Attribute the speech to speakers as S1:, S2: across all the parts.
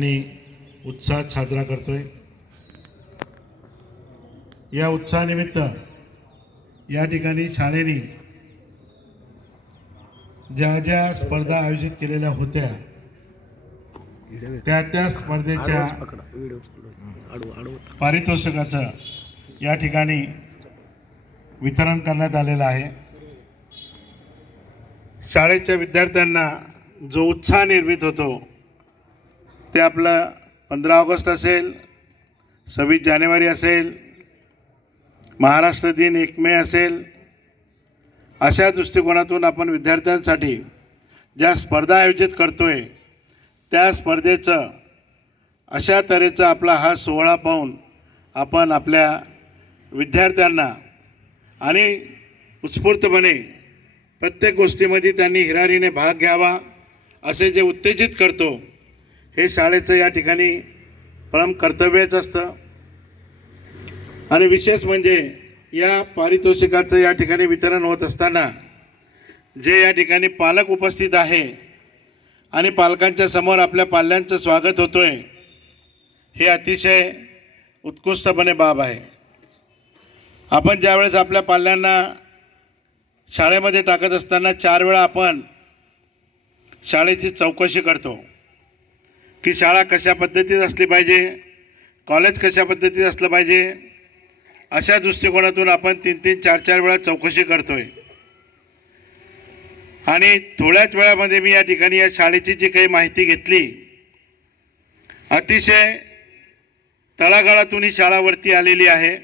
S1: आणि उत्साहात साजरा करतोय. या उत्साहानिमित्त या ठिकाणी शाळेने ज्या ज्या स्पर्धा आयोजित केलेल्या होत्या त्या त्या स्पर्धेच्या पारितोषिकाचं या ठिकाणी वितरण करण्यात आलेलं आहे. शाळेच्या विद्यार्थ्यांना जो उत्साह निर्मित होतो ते आपलं पंधरा ऑगस्ट असेल सव्वीस जानेवारी असेल महाराष्ट्र दिन एक मे असेल अशा दृष्टिकोनातून आपण विद्यार्थ्यांसाठी ज्या स्पर्धा आयोजित करतो आहे त्या स्पर्धेचं अशा तऱ्हेचा आपला हा सोहळा पाहून आपण आपल्या विद्यार्थ्यांना आणि उत्स्फूर्तपणे प्रत्येक गोष्टीमध्ये त्यांनी हिरारीने भाग घ्यावा असे जे उत्तेजित करतो हे शाळेचं या ठिकाणी परम कर्तव्यच असतं. आणि विशेष म्हणजे या पारितोषिकाचं या ठिकाणी वितरण होत असताना जे या ठिकाणी पालक उपस्थित आहे आणि पालकांच्या समोर आपल्या पाल्यांचं स्वागत होतो आहे हे अतिशय उत्कृष्टपणे बाब आहे. आपण ज्यावेळेस आपल्या पाल्यांना शाळेमध्ये टाकत असताना चार वेळा आपण शाळेची चौकशी करतो. की शाळा कशा पद्धतीत असली पाहिजे? कॉलेज कशा पद्धतीत असलं पाहिजे? अशा दृष्टिकोनातून आपण तीन तीन चार चार वेळा चौकशी करतोय. आणि थोड्याच वेळामध्ये मी या ठिकाणी या शाळेची जी काही माहिती घेतली अतिशय तळागाळातून ही शाळावरती आलेली आहे.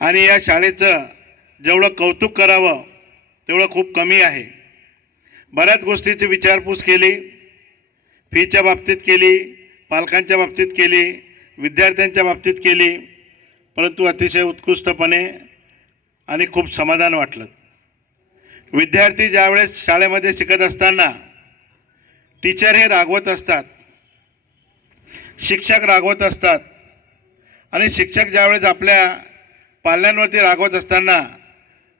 S1: आणि या शाळेचं जेवढं कौतुक करावं तेवढं खूप कमी आहे. बऱ्याच गोष्टीची विचारपूस केली. फीच्या बाबतीत केली पालकांच्या बाबतीत केली विद्यार्थ्यांच्या बाबतीत केली परंतु अतिशय उत्कृष्टपणे आणि खूप समाधान वाटलं. विद्यार्थी ज्यावेळेस शाळेमध्ये शिकत असताना टीचर हे रागवत असतात शिक्षक रागवत असतात आणि शिक्षक ज्यावेळेस आपल्या पाल्यांवरती रागवत असताना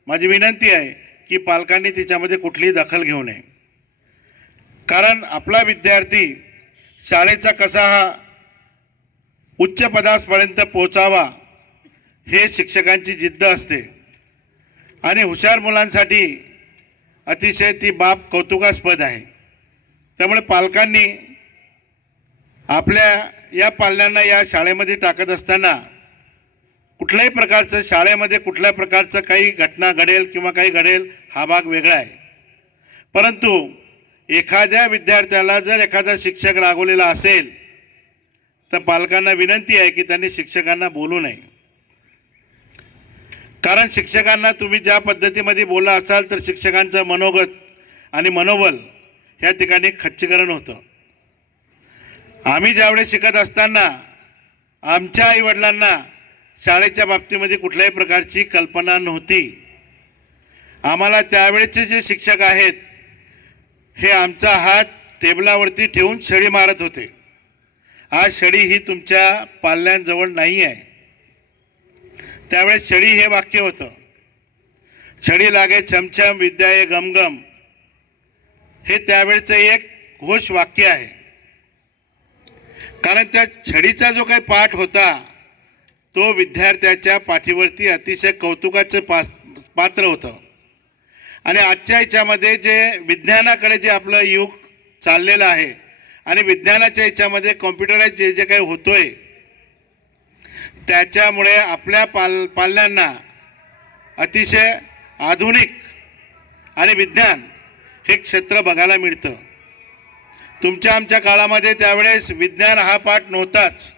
S1: माझी विनंती आहे की पालकांनी तिच्यामध्ये कुठलीही दखल घेऊ नये. कारण आपला विद्यार्थी शाळेचा कसा हा उच्च पदासपर्यंत पोचावा हे शिक्षकांची जिद्द असते. आणि हुशार मुलांसाठी अतिशय ती बाब कौतुकास्पद आहे. त्यामुळे पालकांनी आपल्या या पाल्यांना या शाळेमध्ये टाकत असताना कुठल्याही प्रकारचं शाळेमध्ये कुठल्या प्रकारचं काही घटना घडेल किंवा काही घडेल हा भाग वेगळा आहे. परंतु एखाद्या विद्यार्थ्याला जर एखादा शिक्षक रागवलेला असेल तर पालकांना विनंती आहे की त्यांनी शिक्षकांना बोलू नये. कारण शिक्षकांना तुम्ही ज्या पद्धतीमध्ये बोलला असाल तर शिक्षकांचं मनोगत आणि मनोबल या ठिकाणी खच्चीकरण होतं. आम्ही ज्यावेळेस शिकत असताना आमच्या आईवडिलांना शाळेच्या बाबतीमध्ये कुठल्याही प्रकारची कल्पना नव्हती. आम्हाला त्यावेळेचे जे शिक्षक आहेत हे आमचा हात टेबलावरती ठेवून छडी मारत होते. आज छडी ही तुमच्या पाल्यांजवळ नाही आहे. त्यावेळेस छडी हे वाक्य होतं. छडी लागे छमछम विद्या ये गमगम. हे त्यावेळचं एक घोष वाक्य आहे. कारण त्या छडीचा जो काही पाठ होता तो विद्यार्थ्याच्या पाठीवरती अतिशय कौतुकाचं पास पात्र होतं. आणि आजच्या याच्यामध्ये जे विज्ञानाकडे जे आपलं युग चाललेलं आहे आणि विज्ञानाच्या याच्यामध्ये कॉम्प्युटराईज जे जे काही होतोय त्याच्यामुळे आपल्या पाल पाल्यांना अतिशय आधुनिक आणि विज्ञान हे क्षेत्र बघायला मिळतं. तुमच्या आमच्या काळामध्ये त्यावेळेस विज्ञान हा पाठ नव्हताच.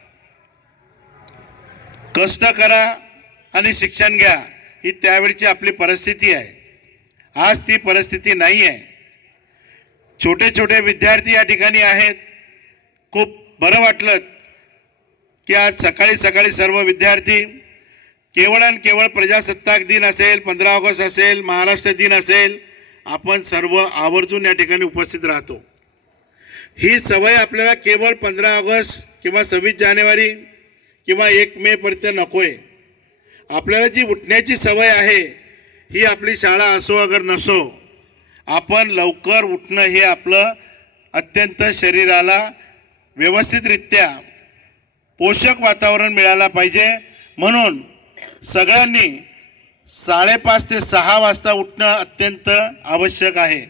S1: कष्ट करा आणि शिक्षण घ्या ही त्यावेळची आपली परिस्थिती आहे. आज ती परिस्थिती नाही आहे छोटे छोटे विद्यार्थी या ठिकाणी आहेत. खूप बरं वाटलं की आज सकाळी सकाळी सर्व विद्यार्थी केवळ आणि केवळ प्रजासत्ताक दिन असेल पंधरा ऑगस्ट असेल महाराष्ट्र दिन असेल आपण सर्व आवर्जून या ठिकाणी उपस्थित राहतो. ही सवय आपल्याला केवळ पंधरा ऑगस्ट किंवा सव्वीस जानेवारी किंवा एक मेपर्यंत नको आहे आपल्याला जी उठण्याची सवय आहे ही आपली शाळा असो अगर नसो आपण लवकर उठणं हे आपलं अत्यंत शरीराला व्यवस्थितरित्या पोषक वातावरण मिळायला पाहिजे. म्हणून सगळ्यांनी साडेपाच ते सहा वाजता उठणं अत्यंत आवश्यक आहे.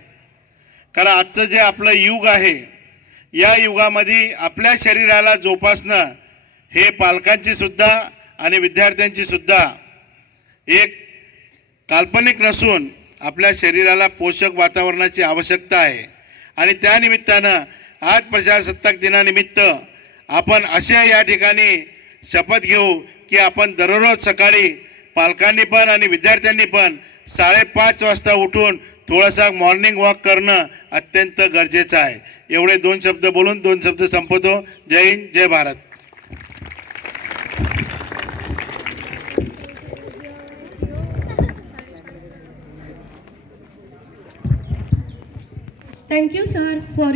S1: कारण आजचं जे आपलं युग आहे या युगामध्ये आपल्या शरीराला जोपासणं हे पालकांची सुद्धा आणि विद्यार्थ्यांची सुद्धा एक काल्पनिक नसून आपल्या शरीराला पोषक वातावरणाची आवश्यकता आहे. आणि त्यानिमित्तानं आज प्रजासत्ताक दिनानिमित्त आपण अशा या ठिकाणी शपथ घेऊ की आपण दररोज सकाळी पालकांनी पण आणि विद्यार्थ्यांनी पण साडेपाच वाजता उठून थोडासा मॉर्निंग वॉक करणं अत्यंत गरजेचं आहे. एवढे दोन शब्द बोलून दोन शब्द संपवतो. जय हिंद जय Bharat.
S2: Thank you, sir, for your